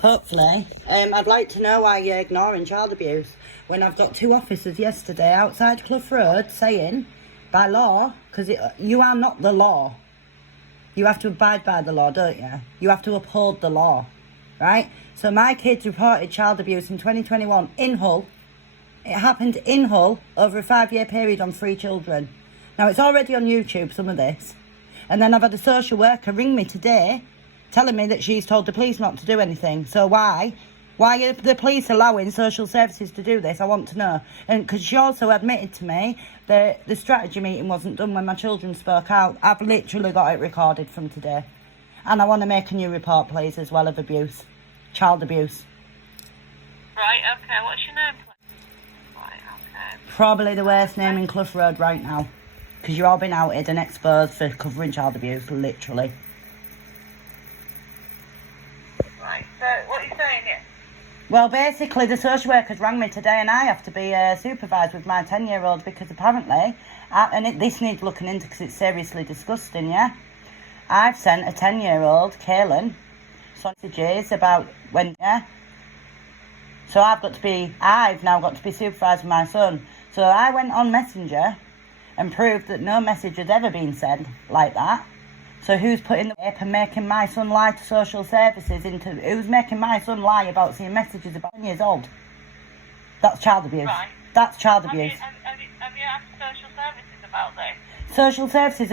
Hopefully. I'd like to know why you're ignoring child abuse when I've got 2 officers yesterday outside Clough Road saying, by law, because you are not the law. You have to abide by the law, don't you? You have to uphold the law, right? So my kids reported child abuse in 2021 in Hull. It happened in Hull over a 5-year period on 3 children. Now, it's already on YouTube, some of this. And then I've had a social worker ring me today telling me that she's told the police not to do anything. So why? Why are the police allowing social services to do this? I want to know. And because she also admitted to me that the strategy meeting wasn't done when my children spoke out. I've literally got it recorded from today. And I want to make a new report, please, as well of abuse. Child abuse. Right, okay. What's your name, please? Right, okay. Probably the worst name in Clough Road right now. Because you've all been outed and exposed for covering child abuse, literally. Right, so what are you saying here? Well, basically, the social workers rang me today and I have to be supervised with my 10-year-old because apparently, this needs looking into because it's seriously disgusting, yeah? I've sent a 10-year-old, Kaylin, some messages about when, yeah? So I've now got to be supervised with my son. So I went on Messenger and proved that no message had ever been sent like that. So who's putting the tape and making my son lie to social services who's making my son lie about seeing messages about 10 years old? That's child abuse. Right. That's child abuse. Have you asked social services about this? Social services,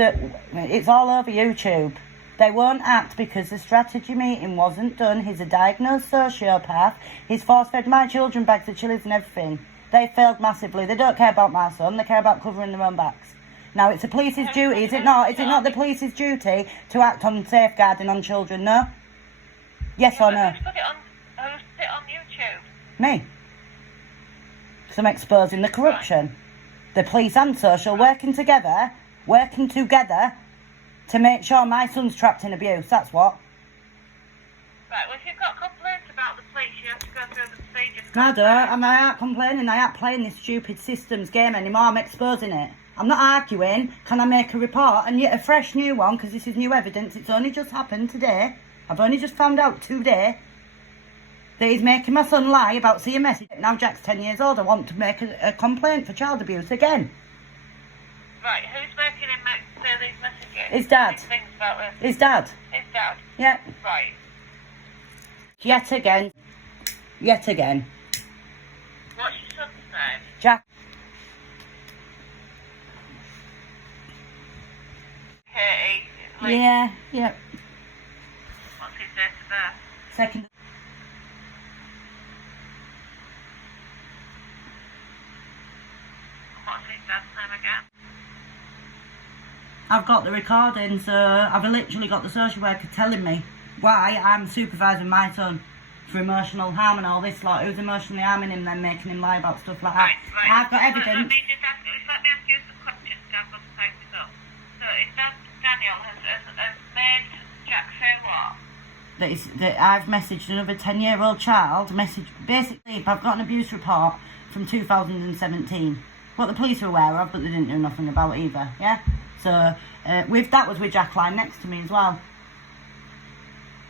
it's all over YouTube. They won't act because the strategy meeting wasn't done. He's a diagnosed sociopath. He's force-fed my children bags of chilies and everything. They failed massively. They don't care about my son. They care about covering their own backs. Now, it's the police's duty, is it not? Is it not the police's duty to act on safeguarding on children, no? Yes or no? Who's put it on YouTube? Me. Because I'm exposing the corruption. The police and social working together to make sure my son's trapped in abuse, that's what. Right, well, if you've got complaints about the police, you have to go through the procedures. I don't, I ain't complaining, I ain't playing this stupid systems game anymore, I'm exposing it. I'm not arguing, can I make a report, and yet a fresh new one, because this is new evidence, it's only just happened today. I've only just found out today that he's making my son lie about seeing a message. Now Jack's 10 years old, I want to make a complaint for child abuse again. Right, who's making him say these messages? His dad. Things about this? His dad. His dad? Yeah. Right. Yet again. Yet again. What's your son's name? Jack. Katie. Yeah. What's his date of birth? Second. What's his dad's name again? I've got the recording, so I've literally got the social worker telling me why I'm supervising my son for emotional harm and all this lot. Who's emotionally harming him, then making him lie about stuff like that. Right. I've got evidence. Let me ask you some questions, I'm going to type this up. So his dad, Daniel, has made Jack say what? That I've messaged another 10-year-old child. Basically, I've got an abuse report from 2017. What the police are aware of, but they didn't do nothing about either. Yeah. So that was with Jack lying next to me as well.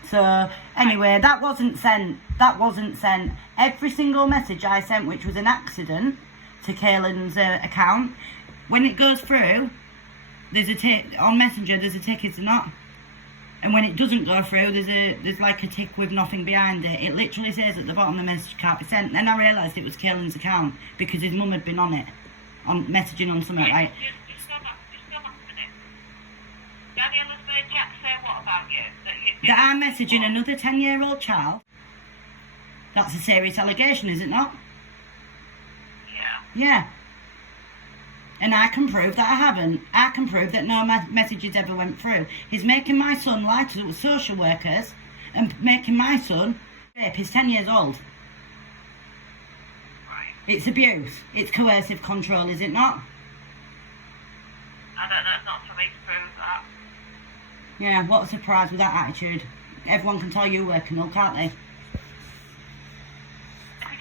So anyway, that wasn't sent. Every single message I sent, which was an accident to Kaylin's account, when it goes through, there's a tick on Messenger. There's a tick, is there not? And when it doesn't go through, there's like a tick with nothing behind it. It literally says at the bottom the message can't be sent. Then I realised it was Kaylin's account because his mum had been on it, on messaging on something like. Just stop a minute. Daniel has made Jack say what about you? That I'm messaging another 10-year-old child. That's a serious allegation, is it not? Yeah. Yeah. And I can prove that I haven't. I can prove that no messages ever went through. He's making my son lie to social workers and making my son rape. He's 10 years old. Right. It's abuse. It's coercive control, is it not? I don't know, it's not for me to prove that. Yeah, what a surprise with that attitude. Everyone can tell you working all, can't they? If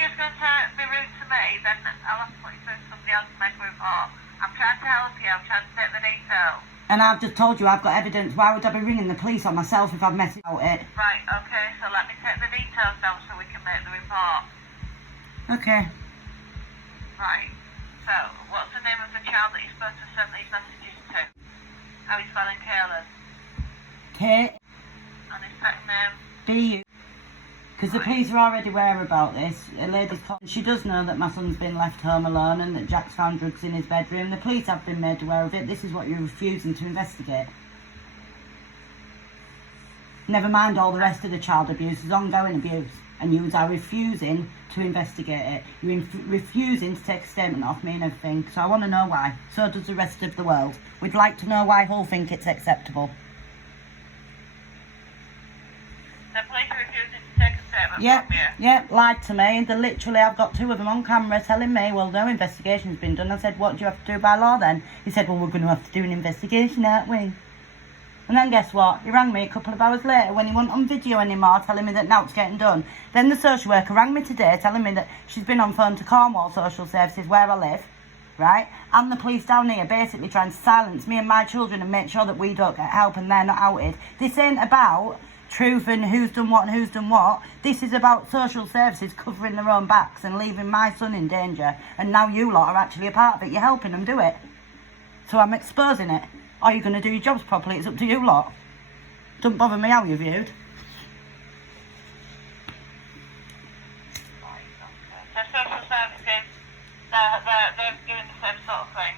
you're just going to be rude to me, then I'll have to put you through to somebody else to make a report. I'm trying to help you, I'm trying to take the details. And I've just told you I've got evidence. Why would I be ringing the police on myself if I've messaged about it? Right, okay, so let me take the details down so we can make the report. Okay. Right, so what's the name of the child that you're supposed to send these messages to? How are you spelling Kayla's? K And his second name? B U. Because the police are already aware about this. A lady's she does know that my son's been left home alone and that Jack's found drugs in his bedroom. The police have been made aware of it. This is what you're refusing to investigate. Never mind all the rest of the child abuse. There's ongoing abuse. And you are refusing to investigate it. You're refusing to take a statement off me and everything. So I want to know why. So does the rest of the world. We'd like to know why Hull think it's acceptable. The police are refusing to take a statement from you? Yeah, lied to me. Literally, I've got two of them on camera telling me, well, no investigation's been done. I said, what do you have to do by law then? He said, well, we're going to have to do an investigation, aren't we? And then guess what? He rang me a couple of hours later when he wasn't on video anymore, telling me that now it's getting done. Then the social worker rang me today telling me that she's been on phone to Cornwall Social Services, where I live, right? And the police down here basically trying to silence me and my children and make sure that we don't get help and they're not outed. This ain't about truth and who's done what and who's done what. This is about social services covering their own backs and leaving my son in danger. And now you lot are actually a part of it. You're helping them do it. So I'm exposing it. Are you going to do your jobs properly? It's up to you lot. Don't bother me how you viewed. Right, okay. So social services, they're doing the same sort of thing?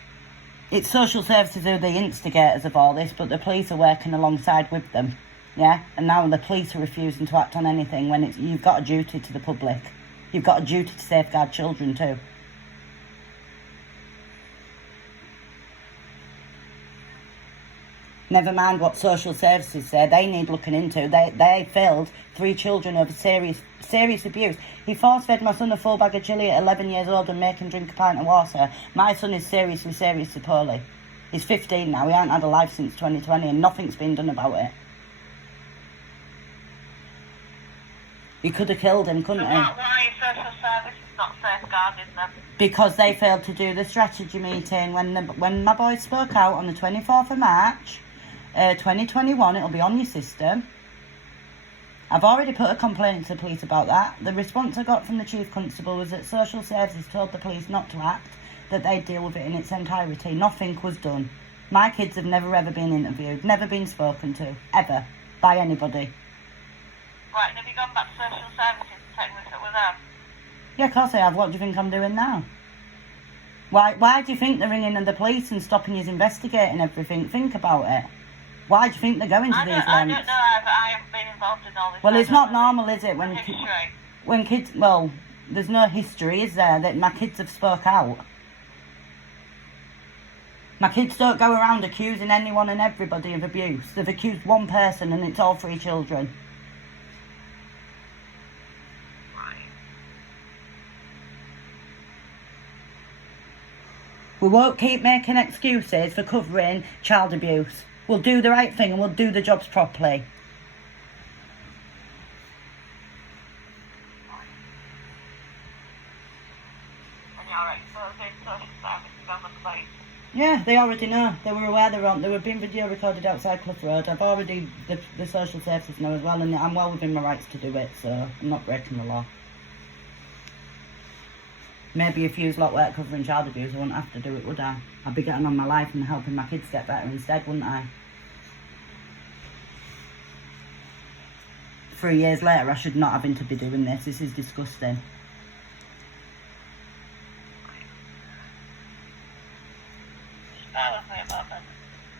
It's social services who are the instigators of all this, but the police are working alongside with them. Yeah? And now the police are refusing to act on anything when you've got a duty to the public. You've got a duty to safeguard children too. Never mind what social services say, they need looking into. They failed 3 children over serious abuse. He force-fed my son a full bag of chili at 11 years old and make him drink a pint of water. My son is seriously poorly. He's 15 now, he hasn't had a life since 2020 and nothing's been done about it. You could have killed him, couldn't So he? why is social services not safeguarding them? Because they failed to do the strategy meeting when my boy spoke out on the 24th of March, 2021. It'll be on your system. I've already put a complaint to the police about that. The response I got from the Chief Constable was that social services told the police not to act, that they'd deal with it in its entirety. Nothing was done. My kids have never ever been interviewed, never been spoken to, ever, by anybody. Right, and have you gone back to social services to take this up with them? Yeah, of course I have. What do you think I'm doing now? Why do you think they're ringing the police and stopping you investigating everything? Think about it. Why do you think they're going to these lengths? I don't know, I haven't been involved in all this. Well, it's not normal, is it? History. When kids, well, there's no history, is there? That my kids have spoke out. My kids don't go around accusing anyone and everybody of abuse. They've accused one person and it's all 3 children. We won't keep making excuses for covering child abuse. We'll do the right thing and we'll do the jobs properly. And you're exposing social services on the police? Yeah, they already know. They were aware they were being video recorded outside Clough Road. I've already, the social services know as well, and I'm well within my rights to do it, so I'm not breaking the law. Maybe if you lot weren't covering child abuse, I wouldn't have to do it, would I? I'd be getting on my life and helping my kids get better instead, wouldn't I? 3 years later, I should not having to be doing this. This is disgusting. Bear with me a moment.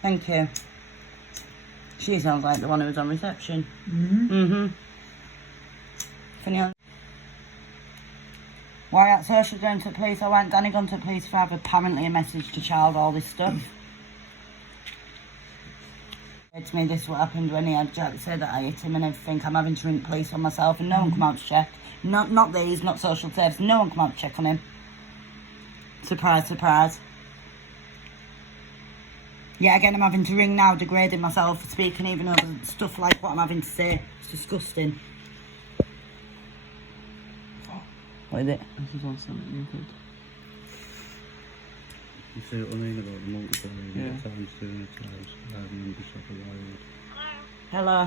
Thank you. She sounds like the one who was on reception. Funny. Why at social going to the police? I went, Danny gone to the police for have apparently a message to child, all this stuff. Said to me, this is what happened when he had Jack, said that I hit him and everything. I'm having to ring the police on myself and no one come out to check. Not these, not social service, no one come out to check on him. Surprise, surprise. Yeah, again, I'm having to ring now, degrading myself for speaking even over stuff like what I'm having to say. It's disgusting. What is it? This is on something you could. You see what I mean about the multiple Yeah. times doing it times and just like a wild. Hello. Hello.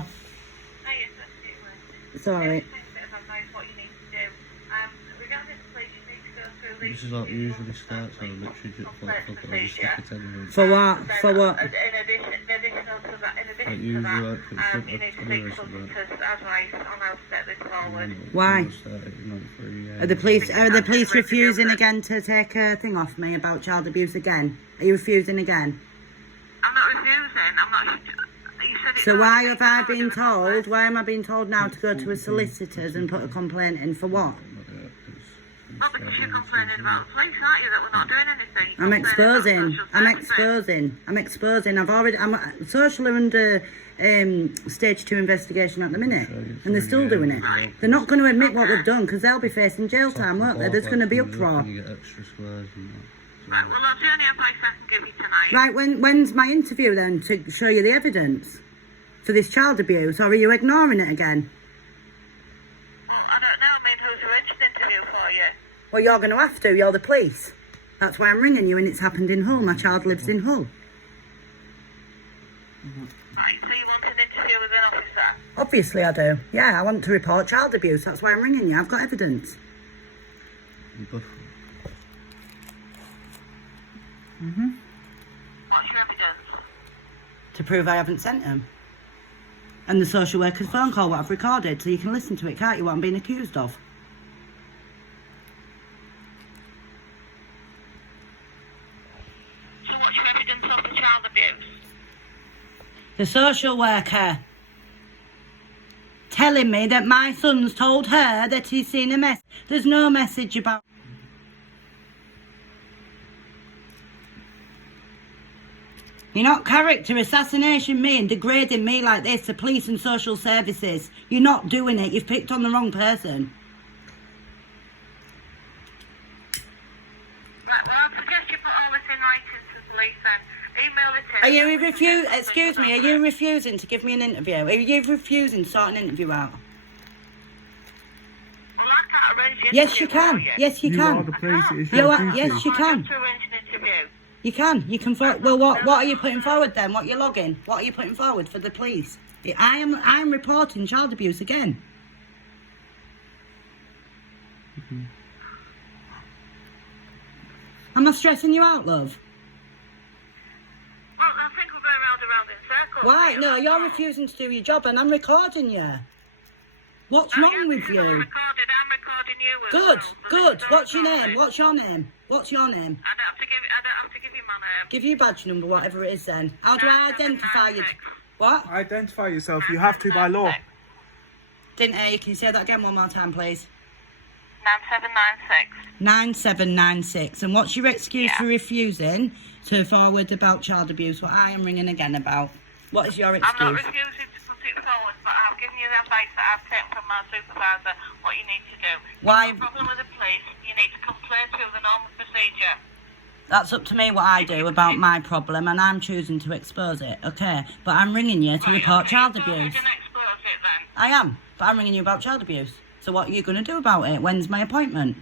Hi, yes, that's it. Sorry. Just a bit of advice what you need to do. Regarding the police, you need to go through the... This is how it usually starts, I literally just like fuck it, I'll just stick it anyway. For what? For what? In addition to that, Like usually like you need to seek solicitors' advice on how to set this forward. Why? Are the police refusing again to take a thing off me about child abuse again? Are you refusing again? I'm not refusing. I'm not... You said it So already, why you have I can't do been it. told? Why am I being told now to go to a solicitor's and put a complaint in for what? Well, because you're complaining about the police, aren't you? That we're not doing anything. You're I'm complaining about exposing. social I'm services. exposing. I'm exposing. I'm social are under stage 2 investigation at the minute, and they're still doing it. They're not going to admit what they've done because they'll be facing jail time, won't they? There's going to be uproar. You get extra squares and that. Right, well, that's the only advice I can give you tonight. Right, when's my interview then to show you the evidence for this child abuse, or are you ignoring it again? Well, I don't know. I mean, who's arranged an interview for you? Well, you're going to have to. You're the police. That's why I'm ringing you, and it's happened in Hull. My child lives in Hull. Right, so you want an interview with an officer? Obviously, I do. Yeah, I want to report child abuse. That's why I'm ringing you. I've got evidence. But What's your evidence? To prove I haven't sent him. And the social worker's phone call, what I've recorded, so you can listen to it, can't you, what I'm being accused of? So what's your evidence of the child abuse? The social worker telling me that my son's told her that he's seen a message. There's no message about... You're not character assassination me and degrading me like this to police and social services. You're not doing it. You've picked on the wrong person. Right, well, I'll suggest you put all this in writing to the police and email it in. Are you excuse me, are you refusing to give me an interview? Are you refusing to sort an interview out? Well, I can't arrange the Yes, you interview for can. you. Yes, you are the can. police, it is You your are- duty. yes, you I can. have to arrange an interview. You can. You can. Well, what are you putting forward then? What are you logging? What are you putting forward for the police? I'm reporting child abuse again. Am I stressing you out, love? Well, I think we're going round in circles. Why? No, you're refusing to do your job, and I'm recording you. What's wrong with you? I'm recording you. As Good, well, good. so What's your it's name? What's your name? What's your name? I don't have to give you my name. Give you badge number, whatever it is. Then how do I identify you? What? Identify yourself. You have to by law. Didn't hear you. Can you say that again one more time, please? 9796. 9796. And what's your excuse Yeah. for refusing to forward about child abuse? What I am ringing again about. What is your I'm not excuse? refusing to put it forward, but I've given you the advice that I've taken from my supervisor what you need to do. Why- If you've got a problem with the police, you need to complain through the normal procedure. That's up to me what I do about my problem, and I'm choosing to expose it, okay? But I'm ringing you to report child abuse. You can expose it then. I am, but I'm ringing you about child abuse. So what are you going to do about it? When's my appointment?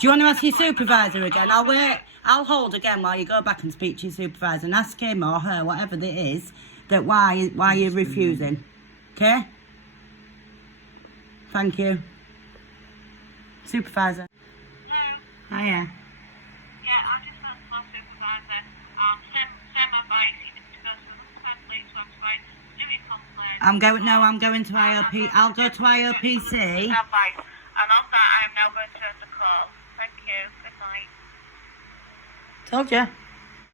Do you want to ask your supervisor again? I'll wait. I'll hold again while you go back and speak to your supervisor and ask him or her, whatever it is, that why you're refusing. Okay? Thank you. Supervisor. Hello. Hiya. Yeah, I just went to my supervisor. Same advice. You need to go to the police website, do your complaint. I'm going to IOP. I'll go to IOPC. Advice. And on that, I'm now going to end the call. Thank you. Good night. Told you.